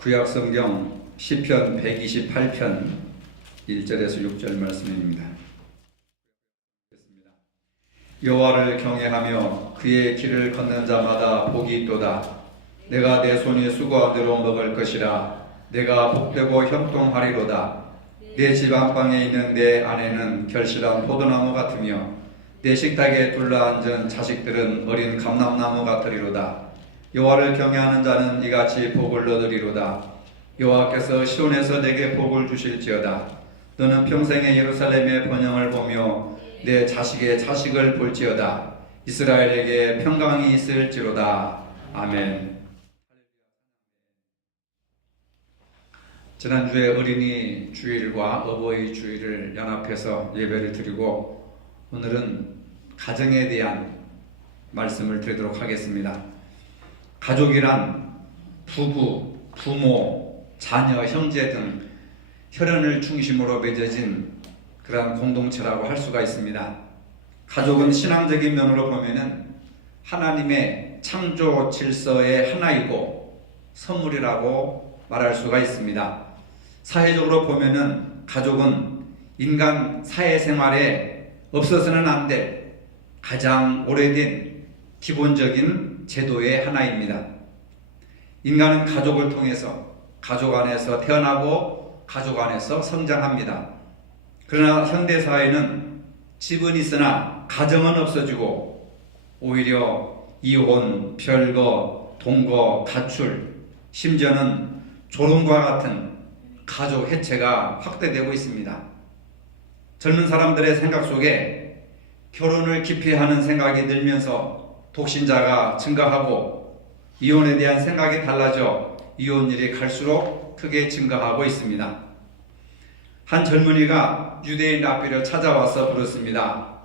구약성경 시편 128편 1절에서 6절 말씀입니다. 여호와를 경외하며 그의 길을 걷는 자마다 복이 있도다. 내가 내 손이 수고한 대로 먹을 것이라. 내가 복되고 형통하리로다. 내 집 안방에 있는 내 아내는 결실한 포도나무 같으며 내 식탁에 둘러앉은 자식들은 어린 감람나무 같으리로다. 여호와를 경외하는 자는 이같이 복을 얻으리로다. 여호와께서 시온에서 내게 복을 주실지어다. 너는 평생에 예루살렘의 번영을 보며 내 자식의 자식을 볼지어다. 이스라엘에게 평강이 있을지로다. 아멘. 지난주에 어린이 주일과 어버이 주일을 연합해서 예배를 드리고 오늘은 가정에 대한 말씀을 드리도록 하겠습니다. 가족이란 부부, 부모, 자녀, 형제 등 혈연을 중심으로 맺어진 그러한 공동체라고 할 수가 있습니다. 가족은 신앙적인 면으로 보면은 하나님의 창조 질서의 하나이고 선물이라고 말할 수가 있습니다. 사회적으로 보면은 가족은 인간 사회생활에 없어서는 안 될 가장 오래된 기본적인 제도의 하나입니다. 인간은 가족을 통해서 가족 안에서 태어나고 가족 안에서 성장합니다. 그러나 현대사회는 집은 있으나 가정은 없어지고 오히려 이혼, 별거, 동거, 가출, 심지어는 조롱과 같은 가족 해체가 확대되고 있습니다. 젊은 사람들의 생각 속에 결혼을 기피하는 생각이 늘면서 독신자가 증가하고 이혼에 대한 생각이 달라져 이혼율이 갈수록 크게 증가하고 있습니다. 한 젊은이가 유대인 랍비를 찾아와서 물었습니다.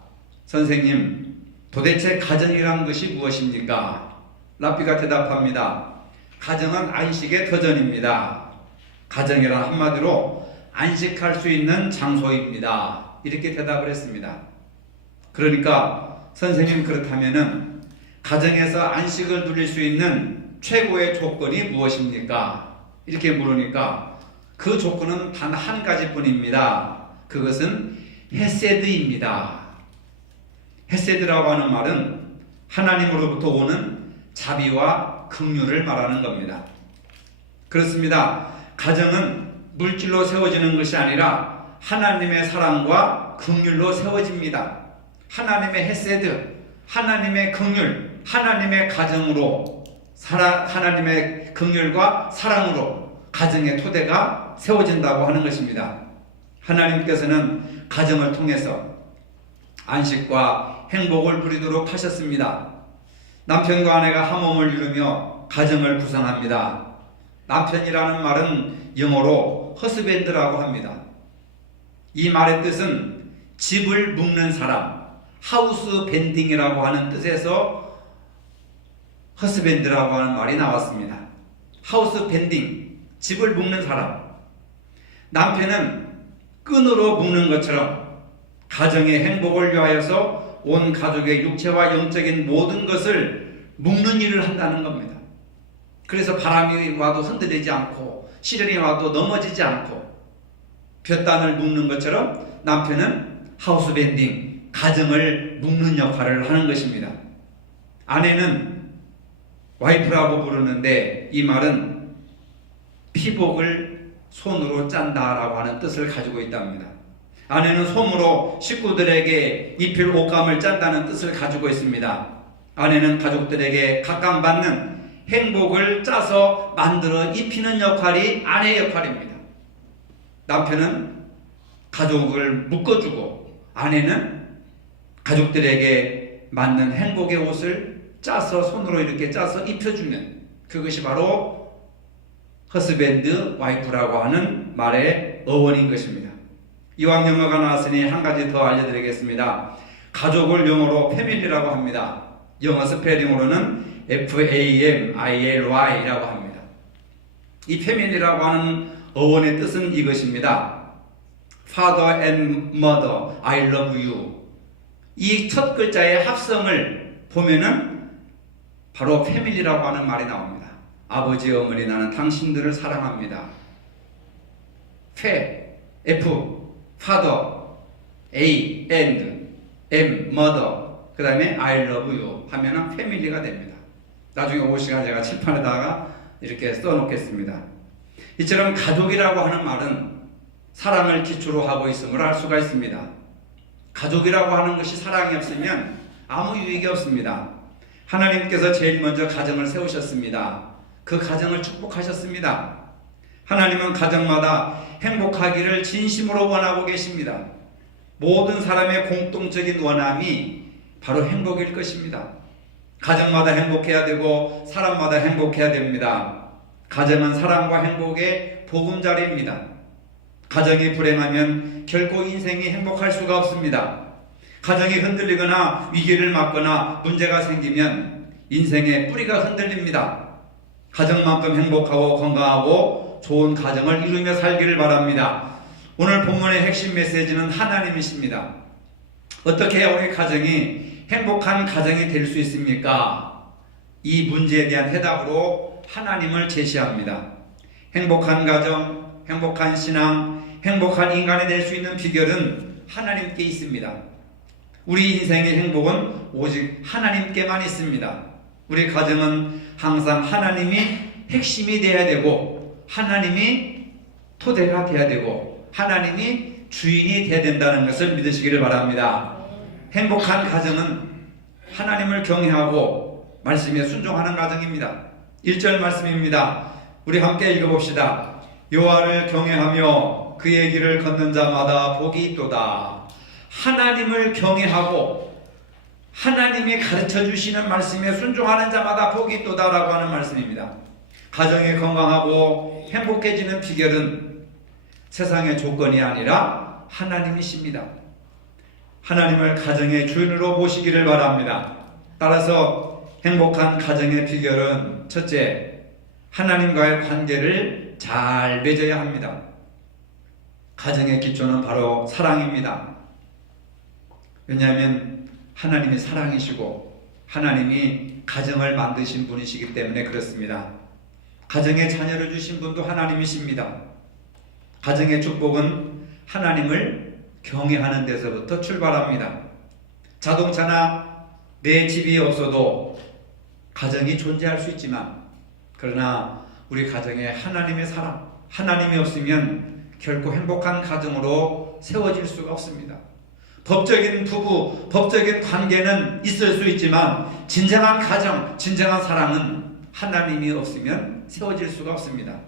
선생님, 도대체 가정이란 것이 무엇입니까? 랍비가 대답합니다. 가정은 안식의 터전입니다. 가정이란 한마디로 안식할 수 있는 장소입니다. 이렇게 대답을 했습니다. 그러니까 선생님, 그렇다면은 가정에서 안식을 누릴 수 있는 최고의 조건이 무엇입니까? 이렇게 물으니까 그 조건은 단 한 가지뿐입니다. 그것은 헤세드입니다. 헤세드라고 하는 말은 하나님으로부터 오는 자비와 긍휼을 말하는 겁니다. 그렇습니다. 가정은 물질로 세워지는 것이 아니라 하나님의 사랑과 긍휼로 세워집니다. 하나님의 헤세드, 하나님의 긍휼, 하나님의 가정으로 하나님의 긍휼과 사랑으로 가정의 토대가 세워진다고 하는 것입니다. 하나님께서는 가정을 통해서 안식과 행복을 누리도록 하셨습니다. 남편과 아내가 한 몸을 이루며 가정을 구성합니다. 남편이라는 말은 영어로 허스밴드라고 합니다. 이 말의 뜻은 집을 묶는 사람, 하우스 밴딩이라고 하는 뜻에서 허스밴드라고 하는 말이 나왔습니다. 하우스 밴딩, 집을 묶는 사람. 남편은 끈으로 묶는 것처럼 가정의 행복을 위하여서 온 가족의 육체와 영적인 모든 것을 묶는 일을 한다는 겁니다. 그래서 바람이 와도 흔들리지 않고 시련이 와도 넘어지지 않고 볕단을 묶는 것처럼 남편은 하우스 밴딩, 가정을 묶는 역할을 하는 것입니다. 아내는 와이프라고 부르는데 이 말은 피복을 손으로 짠다라고 하는 뜻을 가지고 있답니다. 아내는 솜으로 식구들에게 입힐 옷감을 짠다는 뜻을 가지고 있습니다. 아내는 가족들에게 각광받는 행복을 짜서 만들어 입히는 역할이 아내의 역할입니다. 남편은 가족을 묶어주고 아내는 가족들에게 맞는 행복의 옷을 짜서 손으로 이렇게 짜서 입혀주면 그것이 바로 허스밴드 와이프라고 하는 말의 어원인 것입니다. 이왕 영어가 나왔으니 한 가지 더 알려드리겠습니다. 가족을 영어로 패밀리라고 합니다. 영어 스펠링으로는 FAMILY라고 합니다. 이 패밀리라고 하는 어원의 뜻은 이것입니다. Father and Mother, I love you. 이 첫 글자의 합성을 보면은 바로 패밀리라고 하는 말이 나옵니다. 아버지 어머니 나는 당신들을 사랑합니다. F, father, A, and, M, mother, 그 다음에 I love you 하면은 패밀리가 됩니다. 나중에 오후 시간 제가 칠판에다가 이렇게 써놓겠습니다. 이처럼 가족이라고 하는 말은 사랑을 기초로 하고 있음을 알 수가 있습니다. 가족이라고 하는 것이 사랑이 없으면 아무 유익이 없습니다. 하나님께서 제일 먼저 가정을 세우셨습니다. 그 가정을 축복하셨습니다. 하나님은 가정마다 행복하기를 진심으로 원하고 계십니다. 모든 사람의 공통적인 원함이 바로 행복일 것입니다. 가정마다 행복해야 되고 사람마다 행복해야 됩니다. 가정은 사랑과 행복의 보금자리입니다. 가정이 불행하면 결코 인생이 행복할 수가 없습니다. 가정이 흔들리거나 위기를 맞거나 문제가 생기면 인생의 뿌리가 흔들립니다. 가정만큼 행복하고 건강하고 좋은 가정을 이루며 살기를 바랍니다. 오늘 본문의 핵심 메시지는 하나님이십니다. 어떻게 해야 우리 가정이 행복한 가정이 될 수 있습니까? 이 문제에 대한 해답으로 하나님을 제시합니다. 행복한 가정, 행복한 신앙, 행복한 인간이 될 수 있는 비결은 하나님께 있습니다. 우리 인생의 행복은 오직 하나님께만 있습니다. 우리 가정은 항상 하나님이 핵심이 되어야 되고 하나님이 토대가 되어야 되고 하나님이 주인이 되어야 된다는 것을 믿으시기를 바랍니다. 행복한 가정은 하나님을 경외하고 말씀에 순종하는 가정입니다. 1절 말씀입니다. 우리 함께 읽어봅시다. 여호와를 경외하며 그의 길을 걷는 자마다 복이 있도다. 하나님을 경외하고 하나님이 가르쳐 주시는 말씀에 순종하는 자마다 복이 있도다라고 하는 말씀입니다. 가정이 건강하고 행복해지는 비결은 세상의 조건이 아니라 하나님이십니다. 하나님을 가정의 주인으로 모시기를 바랍니다. 따라서 행복한 가정의 비결은 첫째, 하나님과의 관계를 잘 맺어야 합니다. 가정의 기초는 바로 사랑입니다. 왜냐하면 하나님이 사랑이시고 하나님이 가정을 만드신 분이시기 때문에 그렇습니다. 가정에 자녀를 주신 분도 하나님이십니다. 가정의 축복은 하나님을 경외하는 데서부터 출발합니다. 자동차나 내 집이 없어도 가정이 존재할 수 있지만 그러나 우리 가정에 하나님의 사랑, 하나님이 없으면 결코 행복한 가정으로 세워질 수가 없습니다. 법적인 부부, 법적인 관계는 있을 수 있지만 진정한 가정, 진정한 사랑은 하나님이 없으면 세워질 수가 없습니다.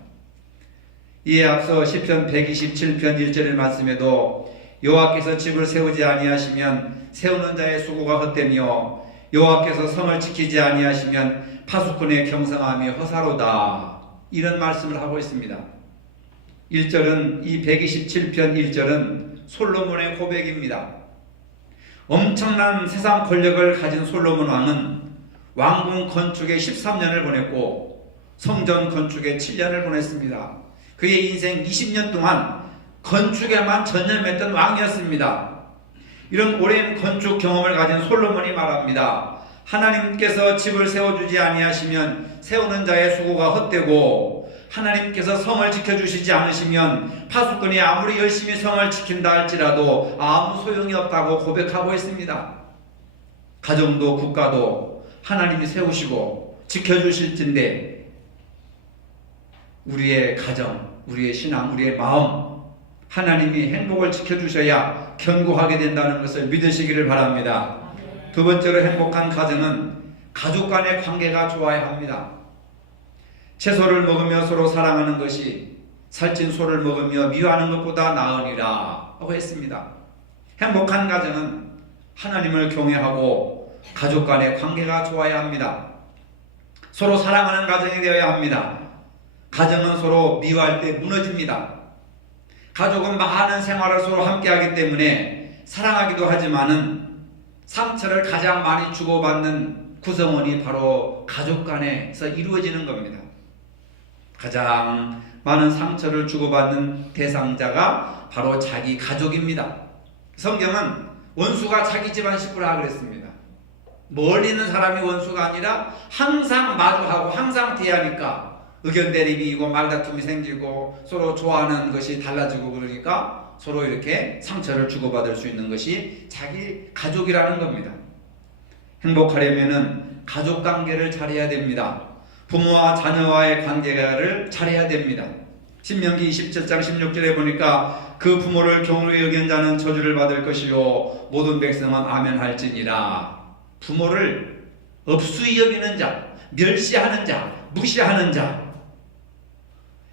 이에 앞서 시편 127편 1절의 말씀에도 여호와께서 집을 세우지 아니하시면 세우는 자의 수고가 헛되며 여호와께서 성을 지키지 아니하시면 파수꾼의 경성함이 허사로다. 이런 말씀을 하고 있습니다. 1절은 이 127편 1절은 솔로몬의 고백입니다. 엄청난 세상 권력을 가진 솔로몬 왕은 왕궁 건축에 13년을 보냈고 성전 건축에 7년을 보냈습니다. 그의 인생 20년 동안 건축에만 전념했던 왕이었습니다. 이런 오랜 건축 경험을 가진 솔로몬이 말합니다. 하나님께서 집을 세워주지 아니하시면 세우는 자의 수고가 헛되고 하나님께서 성을 지켜주시지 않으시면 파수꾼이 아무리 열심히 성을 지킨다 할지라도 아무 소용이 없다고 고백하고 있습니다. 가정도 국가도 하나님이 세우시고 지켜주실 텐데 우리의 가정, 우리의 신앙, 우리의 마음 하나님이 행복을 지켜주셔야 견고하게 된다는 것을 믿으시기를 바랍니다. 두 번째로 행복한 가정은 가족 간의 관계가 좋아야 합니다. 채소를 먹으며 서로 사랑하는 것이 살찐 소를 먹으며 미워하는 것보다 나으니라 하고 했습니다. 행복한 가정은 하나님을 경외하고 가족 간의 관계가 좋아야 합니다. 서로 사랑하는 가정이 되어야 합니다. 가정은 서로 미워할 때 무너집니다. 가족은 많은 생활을 서로 함께하기 때문에 사랑하기도 하지만은 상처를 가장 많이 주고받는 구성원이 바로 가족 간에서 이루어지는 겁니다. 가장 많은 상처를 주고받는 대상자가 바로 자기 가족입니다. 성경은 원수가 자기 집안 식구라 그랬습니다. 멀리 있는 사람이 원수가 아니라 항상 마주하고 항상 대하니까 의견 대립이 있고 말다툼이 생기고 서로 좋아하는 것이 달라지고 그러니까 서로 이렇게 상처를 주고받을 수 있는 것이 자기 가족이라는 겁니다. 행복하려면은 가족 관계를 잘해야 됩니다. 부모와 자녀와의 관계를 잘해야 됩니다. 신명기 27장 16절에 보니까 그 부모를 경외히 여긴 자는 저주를 받을 것이요 모든 백성은 아멘할지니라. 부모를 업수히 여기는 자, 멸시하는 자, 무시하는 자.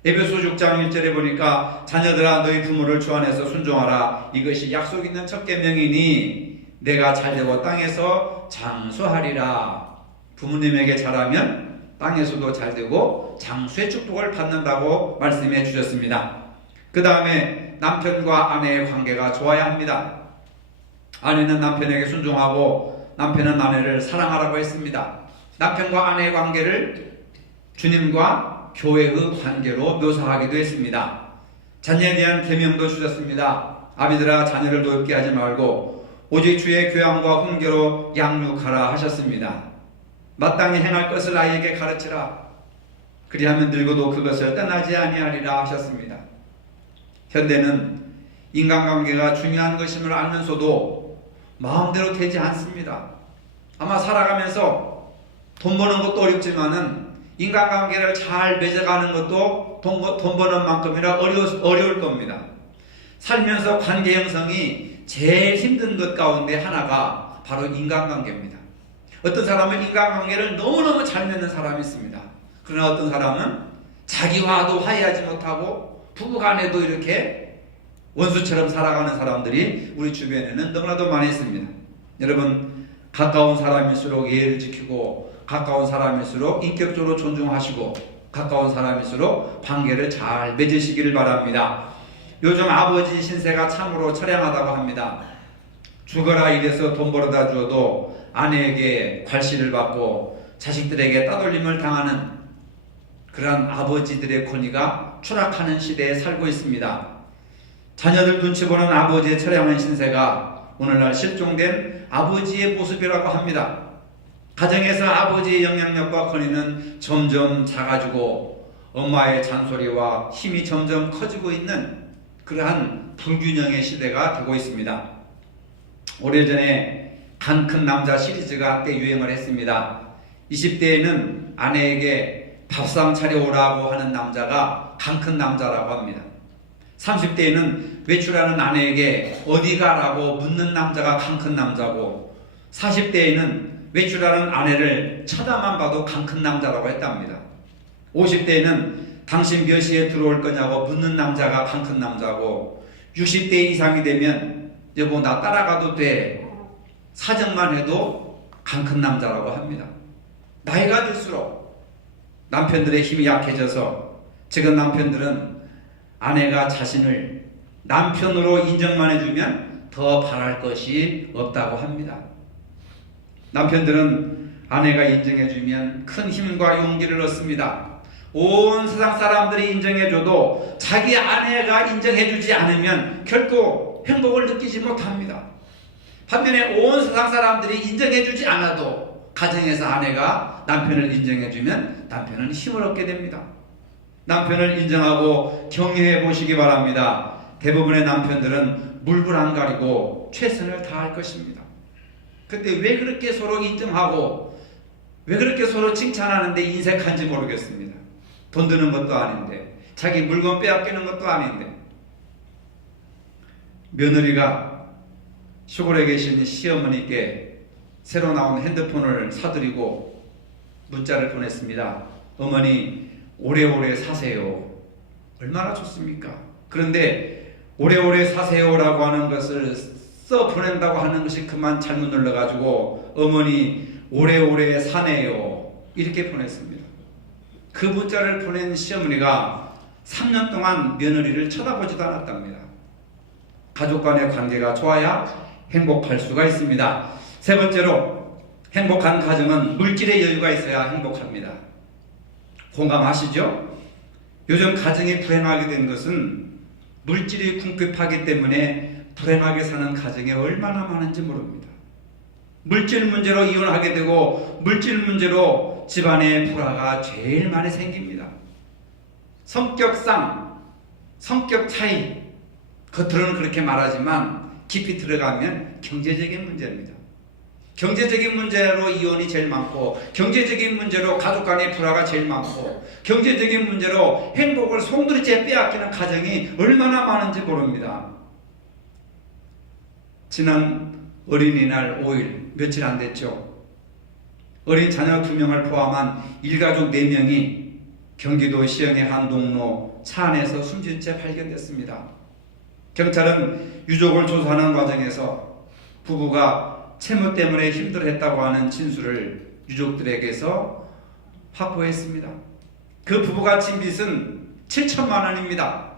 에베소 6장 1절에 보니까 자녀들아 너희 부모를 주 안에서 순종하라. 이것이 약속 있는 첫 계명이니 내가 잘되고 땅에서 장수하리라. 부모님에게 잘하면 땅에서도 잘되고 장수의 축복을 받는다고 말씀해 주셨습니다. 그 다음에 남편과 아내의 관계가 좋아야 합니다. 아내는 남편에게 순종하고 남편은 아내를 사랑하라고 했습니다. 남편과 아내의 관계를 주님과 교회의 관계로 묘사하기도 했습니다. 자녀에 대한 계명도 주셨습니다. 아비들아 자녀를 노엽게 하지 말고 오직 주의 교양과 훈계로 양육하라 하셨습니다. 마땅히 행할 것을 아이에게 가르치라. 그리하면 늙어도 그것을 떠나지 아니하리라 하셨습니다. 현대는 인간관계가 중요한 것임을 알면서도 마음대로 되지 않습니다. 아마 살아가면서 돈 버는 것도 어렵지만은 인간관계를 잘 맺어가는 것도 돈 버는 만큼이나 어려울 겁니다. 살면서 관계 형성이 제일 힘든 것 가운데 하나가 바로 인간관계입니다. 어떤 사람은 인간관계를 너무너무 잘 맺는 사람이 있습니다. 그러나 어떤 사람은 자기와도 화해하지 못하고 부부간에도 이렇게 원수처럼 살아가는 사람들이 우리 주변에는 너무나도 많이 있습니다. 여러분, 가까운 사람일수록 예의를 지키고 가까운 사람일수록 인격적으로 존중하시고 가까운 사람일수록 관계를 잘 맺으시기를 바랍니다. 요즘 아버지 신세가 참으로 처량하다고 합니다. 죽어라 이래서 돈 벌어다 주어도 아내에게 괄시를 받고 자식들에게 따돌림을 당하는 그러한 아버지들의 권위가 추락하는 시대에 살고 있습니다. 자녀들 눈치 보는 아버지의 처량한 신세가 오늘날 실종된 아버지의 모습이라고 합니다. 가정에서 아버지의 영향력과 권위는 점점 작아지고 엄마의 잔소리와 힘이 점점 커지고 있는 그러한 불균형의 시대가 되고 있습니다. 오래전에 간 큰 남자 시리즈가 한때 유행을 했습니다. 20대에는 아내에게 밥상 차려오라고 하는 남자가 간 큰 남자라고 합니다. 30대에는 외출하는 아내에게 어디 가라고 묻는 남자가 간 큰 남자고 40대에는 외출하는 아내를 쳐다만 봐도 간 큰 남자라고 했답니다. 50대에는 당신 몇 시에 들어올 거냐고 묻는 남자가 간 큰 남자고 60대 이상이 되면 여보 나 따라가도 돼 사정만 해도 간 큰 남자라고 합니다. 나이가 들수록 남편들의 힘이 약해져서 지금 남편들은 아내가 자신을 남편으로 인정만 해주면 더 바랄 것이 없다고 합니다. 남편들은 아내가 인정해주면 큰 힘과 용기를 얻습니다. 온 세상 사람들이 인정해줘도 자기 아내가 인정해주지 않으면 결코 행복을 느끼지 못합니다. 반면에 온 세상 사람들이 인정해주지 않아도 가정에서 아내가 남편을 인정해주면 남편은 힘을 얻게 됩니다. 남편을 인정하고 경외해 보시기 바랍니다. 대부분의 남편들은 물불 안 가리고 최선을 다할 것입니다. 근데 왜 그렇게 서로 인정하고 왜 그렇게 서로 칭찬하는데 인색한지 모르겠습니다. 돈 드는 것도 아닌데 자기 물건 빼앗기는 것도 아닌데 며느리가 시골에 계신 시어머니께 새로 나온 핸드폰을 사드리고 문자를 보냈습니다. 어머니 오래오래 사세요. 얼마나 좋습니까? 그런데 오래오래 사세요라고 하는 것을 써 보낸다고 하는 것이 그만 잘못 눌러가지고 어머니 오래오래 사네요 이렇게 보냈습니다. 그 문자를 보낸 시어머니가 3년 동안 며느리를 쳐다보지도 않았답니다. 가족 간의 관계가 좋아야 행복할 수가 있습니다. 세 번째로 행복한 가정은 물질의 여유가 있어야 행복합니다. 공감하시죠? 요즘 가정이 불행하게 된 것은 물질이 궁핍하기 때문에 불행하게 사는 가정이 얼마나 많은지 모릅니다. 물질 문제로 이혼하게 되고 물질 문제로 집안의 불화가 제일 많이 생깁니다. 성격상, 성격 차이, 겉으로는 그렇게 말하지만 깊이 들어가면 경제적인 문제입니다. 경제적인 문제로 이혼이 제일 많고, 경제적인 문제로 가족 간의 불화가 제일 많고, 경제적인 문제로 행복을 송두리째 빼앗기는 가정이 얼마나 많은지 모릅니다. 지난 어린이날 5일, 며칠 안 됐죠. 어린 자녀 2명을 포함한 일가족 4명이 경기도 시흥의 한 동로 차 안에서 숨진 채 발견됐습니다. 경찰은 유족을 조사하는 과정에서 부부가 채무 때문에 힘들어했다고 하는 진술을 유족들에게서 확보했습니다. 그 부부가 진 빚은 7천만 원입니다.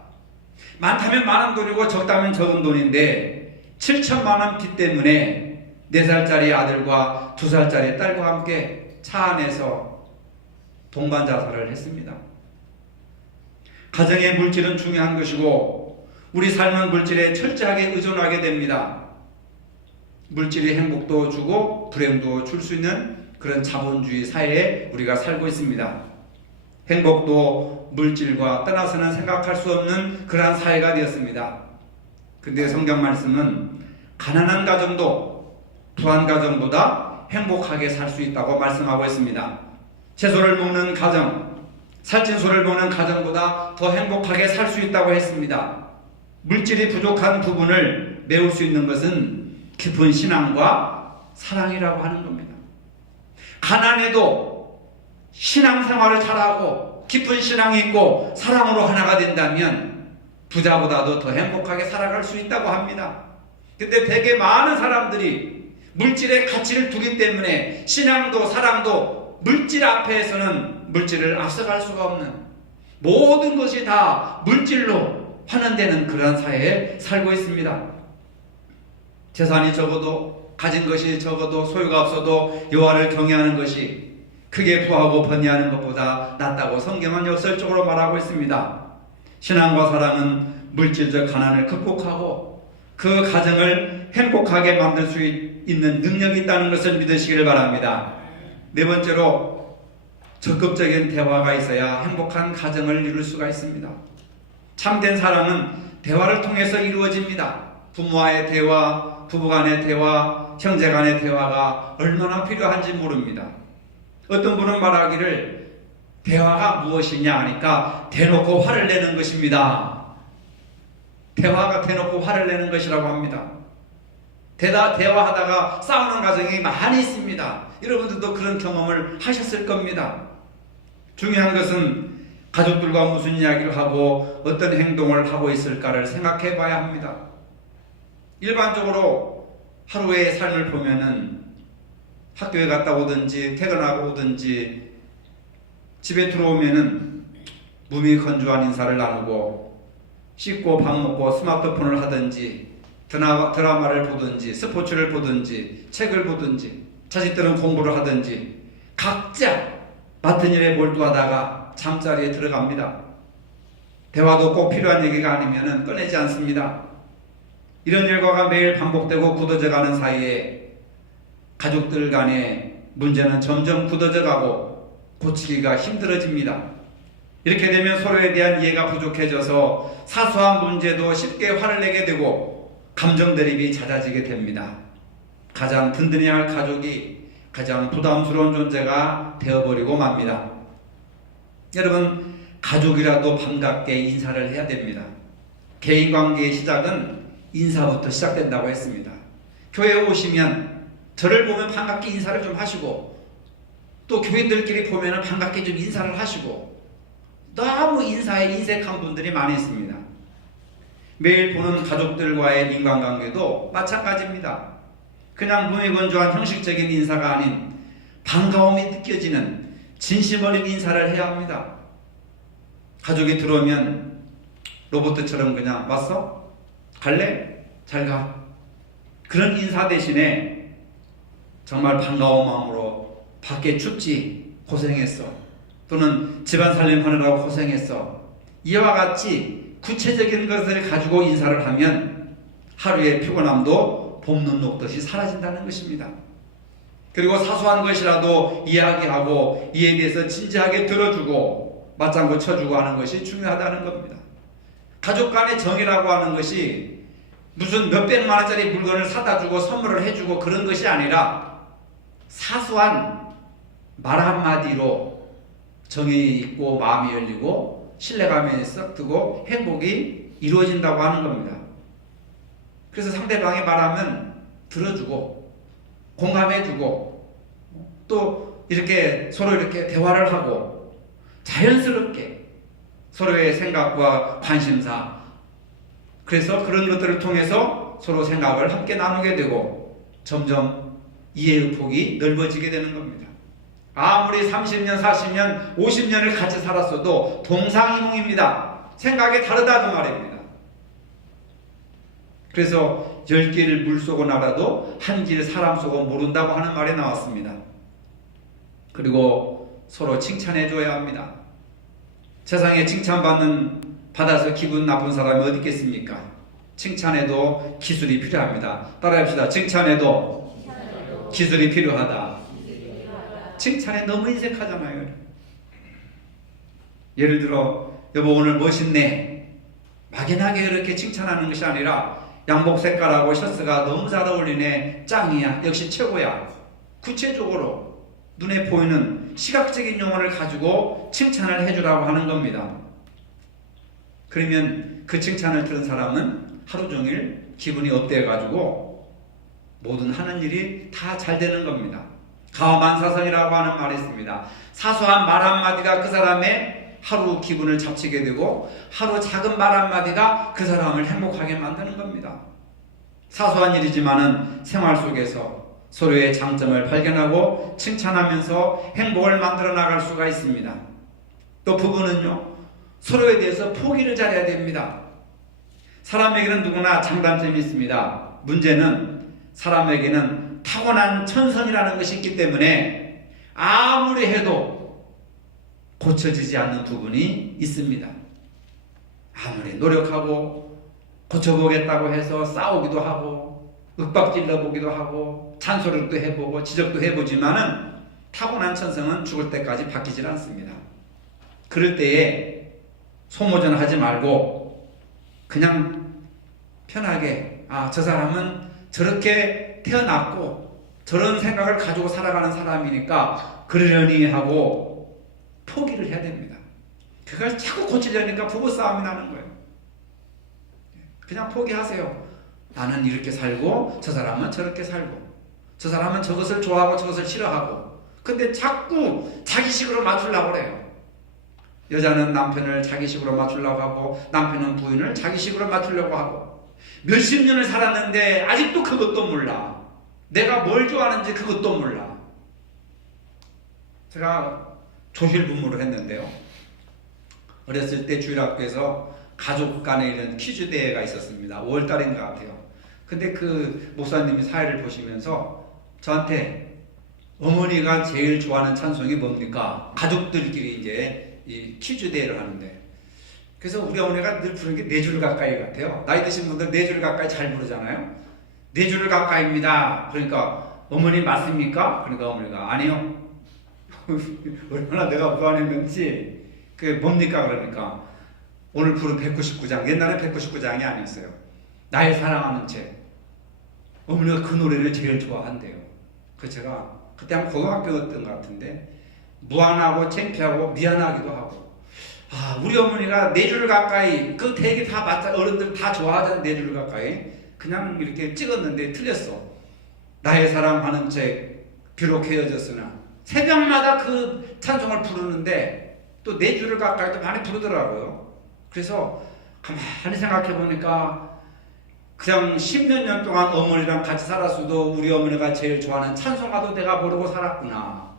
많다면 많은 돈이고 적다면 적은 돈인데 7천만 원 빚 때문에 4살짜리 아들과 2살짜리 딸과 함께 차 안에서 동반 자살을 했습니다. 가정의 물질은 중요한 것이고 우리 삶은 물질에 철저하게 의존하게 됩니다. 물질이 행복도 주고 불행도 줄 수 있는 그런 자본주의 사회에 우리가 살고 있습니다. 행복도 물질과 떠나서는 생각할 수 없는 그러한 사회가 되었습니다. 근데 성경 말씀은 가난한 가정도 부한 가정보다 행복하게 살 수 있다고 말씀하고 있습니다. 채소를 먹는 가정, 살찐 소를 먹는 가정보다 더 행복하게 살 수 있다고 했습니다. 물질이 부족한 부분을 메울 수 있는 것은 깊은 신앙과 사랑이라고 하는 겁니다. 가난해도 신앙생활을 잘하고 깊은 신앙이 있고 사랑으로 하나가 된다면 부자보다도 더 행복하게 살아갈 수 있다고 합니다. 근데 되게 많은 사람들이 물질의 가치를 두기 때문에 신앙도 사랑도 물질 앞에서는 물질을 앞서갈 수가 없는, 모든 것이 다 물질로 환원되는 그런 사회에 살고 있습니다. 재산이 적어도, 가진 것이 적어도, 소유가 없어도 여호와를 경외하는 것이 크게 부하고 번뇌하는 것보다 낫다고 성경은 역설적으로 말하고 있습니다. 신앙과 사랑은 물질적 가난을 극복하고 그 가정을 행복하게 만들 수 있는 능력이 있다는 것을 믿으시기를 바랍니다. 4번째로, 적극적인 대화가 있어야 행복한 가정을 이룰 수가 있습니다. 참된 사랑은 대화를 통해서 이루어집니다. 부모와의 대화, 부부간의 대화, 형제간의 대화가 얼마나 필요한지 모릅니다. 어떤 분은 말하기를 대화가 무엇이냐 하니까 대놓고 화를 내는 것입니다. 대화가 대놓고 화를 내는 것이라고 합니다. 대화하다가 싸우는 가정이 많이 있습니다. 여러분들도 그런 경험을 하셨을 겁니다. 중요한 것은 가족들과 무슨 이야기를 하고 어떤 행동을 하고 있을까를 생각해 봐야 합니다. 일반적으로 하루의 삶을 보면은 학교에 갔다 오든지 퇴근하고 오든지 집에 들어오면은 몸이 건조한 인사를 나누고 씻고 밥 먹고 스마트폰을 하든지 드라마를 보든지 스포츠를 보든지 책을 보든지 자식들은 공부를 하든지 각자 맡은 일에 몰두하다가 잠자리에 들어갑니다. 대화도 꼭 필요한 얘기가 아니면 꺼내지 않습니다. 이런 일과가 매일 반복되고 굳어져가는 사이에 가족들 간의 문제는 점점 굳어져가고 고치기가 힘들어집니다. 이렇게 되면 서로에 대한 이해가 부족해져서 사소한 문제도 쉽게 화를 내게 되고 감정 대립이 잦아지게 됩니다. 가장 든든해야 할 가족이 가장 부담스러운 존재가 되어버리고 맙니다. 여러분, 가족이라도 반갑게 인사를 해야 됩니다. 개인관계의 시작은 인사부터 시작된다고 했습니다. 교회에 오시면 저를 보면 반갑게 인사를 좀 하시고 또 교인들끼리 보면 반갑게 좀 인사를 하시고, 너무 인사에 인색한 분들이 많이 있습니다. 매일 보는 가족들과의 인간관계도 마찬가지입니다. 그냥 무미건조한 형식적인 인사가 아닌 반가움이 느껴지는 진심 어린 인사를 해야 합니다. 가족이 들어오면 로봇처럼 그냥 왔어? 갈래? 잘 가. 그런 인사 대신에 정말 반가운 마음으로 밖에 춥지? 고생했어. 또는 집안 살림하느라고 고생했어. 이와 같이 구체적인 것을 가지고 인사를 하면 하루의 피곤함도 봄눈 녹듯이 사라진다는 것입니다. 그리고 사소한 것이라도 이야기하고 이에 대해서 진지하게 들어주고 맞장구 쳐주고 하는 것이 중요하다는 겁니다. 가족 간의 정이라고 하는 것이 무슨 몇백만 원짜리 물건을 사다 주고 선물을 해주고 그런 것이 아니라 사소한 말 한마디로 정이 있고 마음이 열리고 신뢰감이 썩 드고 행복이 이루어진다고 하는 겁니다. 그래서 상대방이 말하면 들어주고 공감해주고 또 이렇게 서로 이렇게 대화를 하고 자연스럽게 서로의 생각과 관심사, 그래서 그런 것들을 통해서 서로 생각을 함께 나누게 되고 점점 이해의 폭이 넓어지게 되는 겁니다. 아무리 30년, 40년, 50년을 같이 살았어도 동상이몽입니다. 생각이 다르다 그 말입니다. 그래서 10길을 물 쏘고 나가도 한 길 사람 쏘고 모른다고 하는 말이 나왔습니다. 그리고 서로 칭찬해 줘야 합니다. 세상에 받아서 기분 나쁜 사람이 어디 있겠습니까? 칭찬에도 기술이 필요합니다. 따라합시다. 칭찬에도 기술이 필요하다. 칭찬에 너무 인색하잖아요. 예를 들어 여보 오늘 멋있네. 막연하게 그렇게 칭찬하는 것이 아니라 양복 색깔하고 셔츠가 너무 잘 어울리네. 짱이야. 역시 최고야. 구체적으로 눈에 보이는 시각적인 용어를 가지고 칭찬을 해주라고 하는 겁니다. 그러면 그 칭찬을 들은 사람은 하루 종일 기분이 업돼가지고 모든 하는 일이 다 잘 되는 겁니다. 가와만사성이라고 하는 말이 있습니다. 사소한 말 한마디가 그 사람의 하루 기분을 잡치게 되고 하루 작은 말 한마디가 그 사람을 행복하게 만드는 겁니다. 사소한 일이지만은 생활 속에서 서로의 장점을 발견하고 칭찬하면서 행복을 만들어 나갈 수가 있습니다. 또 부부는요, 서로에 대해서 포기를 잘해야 됩니다. 사람에게는 누구나 장단점이 있습니다. 문제는 사람에게는 타고난 천성이라는 것이 있기 때문에 아무리 해도 고쳐지지 않는 부분이 있습니다. 아무리 노력하고 고쳐보겠다고 해서 싸우기도 하고 윽박질러 보기도 하고 잔소리도 해보고 지적도 해보지만은 타고난 천성은 죽을 때까지 바뀌질 않습니다. 그럴 때에 소모전하지 말고 그냥 편하게 저 사람은 저렇게 태어났고 저런 생각을 가지고 살아가는 사람이니까 그러려니 하고 포기를 해야 됩니다. 그걸 자꾸 고치려니까 부부싸움이 나는 거예요. 그냥 포기하세요. 나는 이렇게 살고 저 사람은 저렇게 살고 저 사람은 저것을 좋아하고 저것을 싫어하고 근데 자꾸 자기식으로 맞추려고 그래요. 여자는 남편을 자기식으로 맞추려고 하고 남편은 부인을 자기식으로 맞추려고 하고 몇십 년을 살았는데 아직도 그것도 몰라. 내가 뭘 좋아하는지 그것도 몰라. 제가 조실부모를 했는데요. 어렸을 때 주일학교에서 가족 간에 이런 퀴즈 대회가 있었습니다. 5월달인 것 같아요. 근데 그 목사님이 사회를 보시면서 저한테 어머니가 제일 좋아하는 찬송이 뭡니까? 가족들끼리 이제 이 퀴즈 대회를 하는데 그래서 우리 어머니가 늘 부르는 게 4줄 가까이 같아요. 나이 드신 분들 4줄 가까이 잘 부르잖아요. 4줄 가까이입니다. 그러니까 어머니 맞습니까? 그러니까 어머니가 아니요. 얼마나 내가 불안했는지 그게 뭡니까? 그러니까 오늘 부른 199장 옛날에 199장이 아니었어요. 나의 사랑하는 책. 어머니가 그 노래를 제일 좋아한대요. 그래서 제가 그때 한 고등학교였던 것 같은데 무안하고 창피하고 미안하기도 하고 우리 어머니가 4줄 가까이 그 되게 다 맞자 어른들 다 좋아하잖아. 4줄 가까이 그냥 이렇게 찍었는데 틀렸어. 나의 사랑하는 책 비록 헤어졌으나 새벽마다 그 찬송을 부르는데 또 4줄을 가까이 또 많이 부르더라고요. 그래서 가만히 생각해 보니까 그냥 10몇 년 동안 어머니랑 같이 살았어도 우리 어머니가 제일 좋아하는 찬송가도 내가 모르고 살았구나.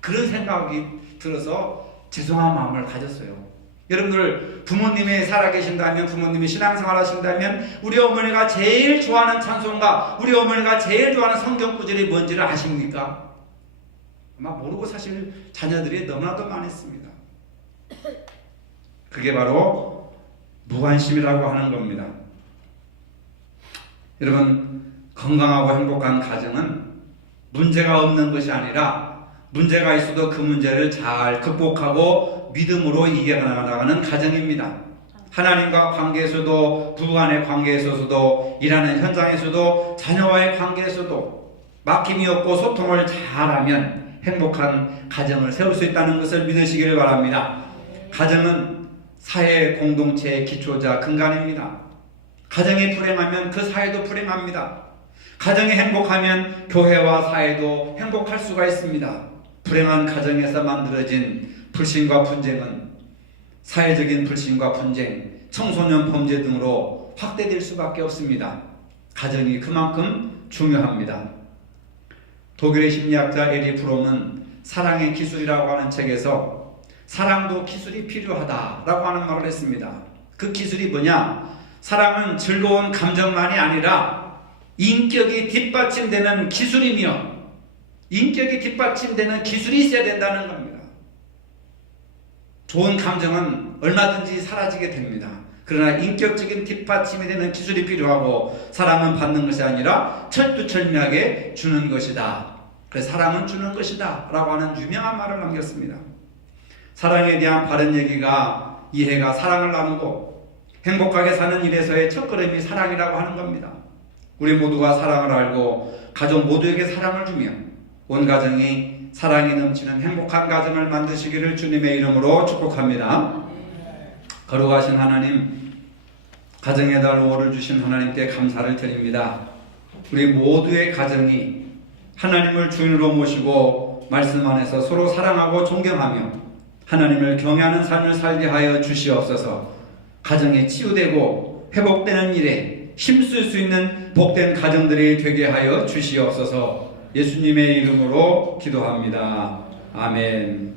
그런 생각이 들어서 죄송한 마음을 가졌어요. 여러분들 부모님이 살아계신다면 부모님이 신앙생활 하신다면 우리 어머니가 제일 좋아하는 찬송가 우리 어머니가 제일 좋아하는 성경 구절이 뭔지를 아십니까? 아마 모르고 사실 자녀들이 너무나도 많았습니다. 그게 바로 무관심이라고 하는 겁니다. 여러분 건강하고 행복한 가정은 문제가 없는 것이 아니라 문제가 있어도 그 문제를 잘 극복하고 믿음으로 이겨나가는 가정입니다. 하나님과 관계에서도, 부부간의 관계에서도, 일하는 현장에서도, 자녀와의 관계에서도 막힘이 없고 소통을 잘하면 행복한 가정을 세울 수 있다는 것을 믿으시기를 바랍니다. 가정은 사회 공동체의 기초자 근간입니다. 가정이 불행하면 그 사회도 불행합니다. 가정이 행복하면 교회와 사회도 행복할 수가 있습니다. 불행한 가정에서 만들어진 불신과 분쟁은 사회적인 불신과 분쟁, 청소년 범죄 등으로 확대될 수밖에 없습니다. 가정이 그만큼 중요합니다. 독일의 심리학자 에리 프롬은 사랑의 기술이라고 하는 책에서 사랑도 기술이 필요하다라고 하는 말을 했습니다. 그 기술이 뭐냐? 사랑은 즐거운 감정만이 아니라 인격이 뒷받침되는 기술이며 인격이 뒷받침되는 기술이 있어야 된다는 겁니다. 좋은 감정은 얼마든지 사라지게 됩니다. 그러나 인격적인 뒷받침이 되는 기술이 필요하고 사랑은 받는 것이 아니라 철두철미하게 주는 것이다. 그래서 사랑은 주는 것이다 라고 하는 유명한 말을 남겼습니다. 사랑에 대한 바른 얘기가 이해가 사랑을 나누고 행복하게 사는 일에서의 첫걸음이 사랑이라고 하는 겁니다. 우리 모두가 사랑을 알고 가족 모두에게 사랑을 주며 온 가정이 사랑이 넘치는 행복한 가정을 만드시기를 주님의 이름으로 축복합니다. 거룩하신 하나님, 가정의 달 5월을 주신 하나님께 감사를 드립니다. 우리 모두의 가정이 하나님을 주인으로 모시고 말씀 안에서 서로 사랑하고 존경하며 하나님을 경외하는 삶을 살게 하여 주시옵소서. 가정이 치유되고 회복되는 일에 힘쓸 수 있는 복된 가정들이 되게 하여 주시옵소서. 예수님의 이름으로 기도합니다. 아멘.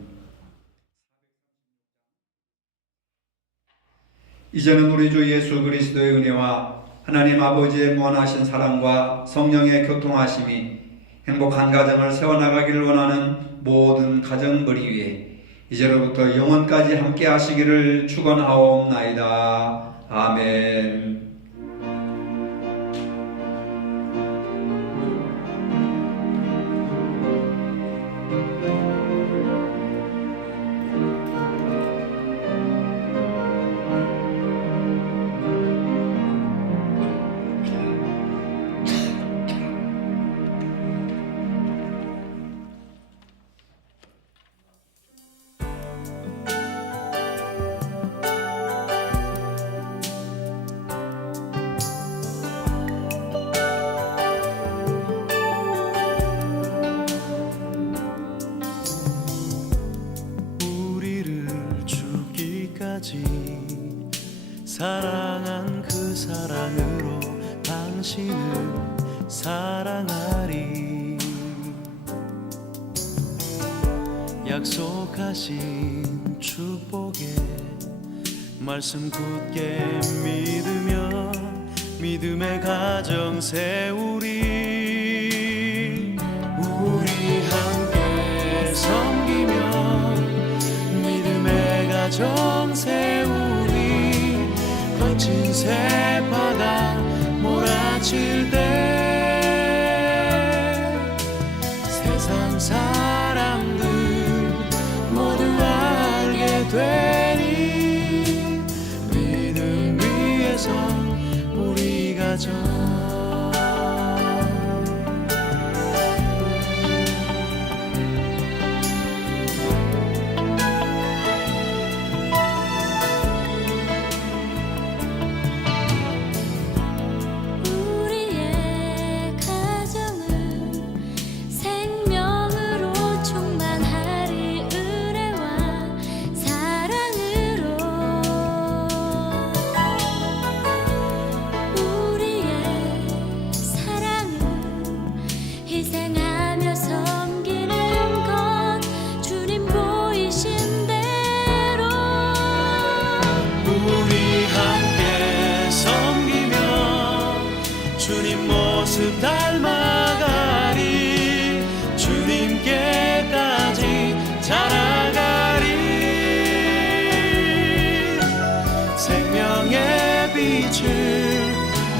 이제는 우리 주 예수 그리스도의 은혜와 하나님 아버지의 무한하신 사랑과 성령의 교통하심이 행복한 가정을 세워나가기를 원하는 모든 가정머리 위에 이제로부터 영원까지 함께 하시기를 축원하옵나이다. 아멘. 사랑한 그 사랑으로 당신을 사랑하리. 약속하신 축복에 말씀 굳게 믿으며 믿음의 가정 세우리. 우리 함께 섬기며 믿음의 가정 세우리. 거친 새바다 몰아칠 때 세상 사람들 모두 알게 되리. 믿음 위에서 우리 가정 닮아가리. 주님께까지 자라가리. 생명의 빛을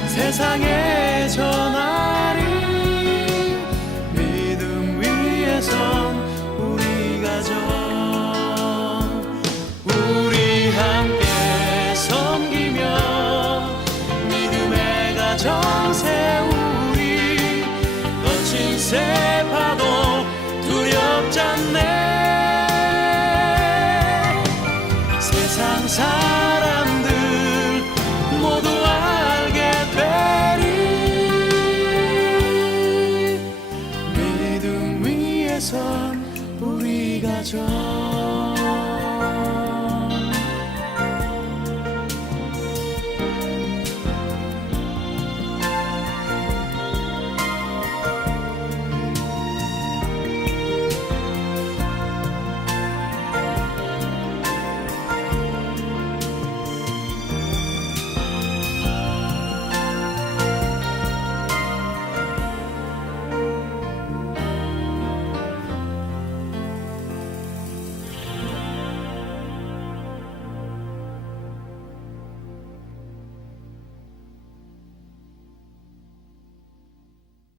세상에 전하리. 믿음 사람들 모두 알게 되리. 믿음 위에 선 우리 가족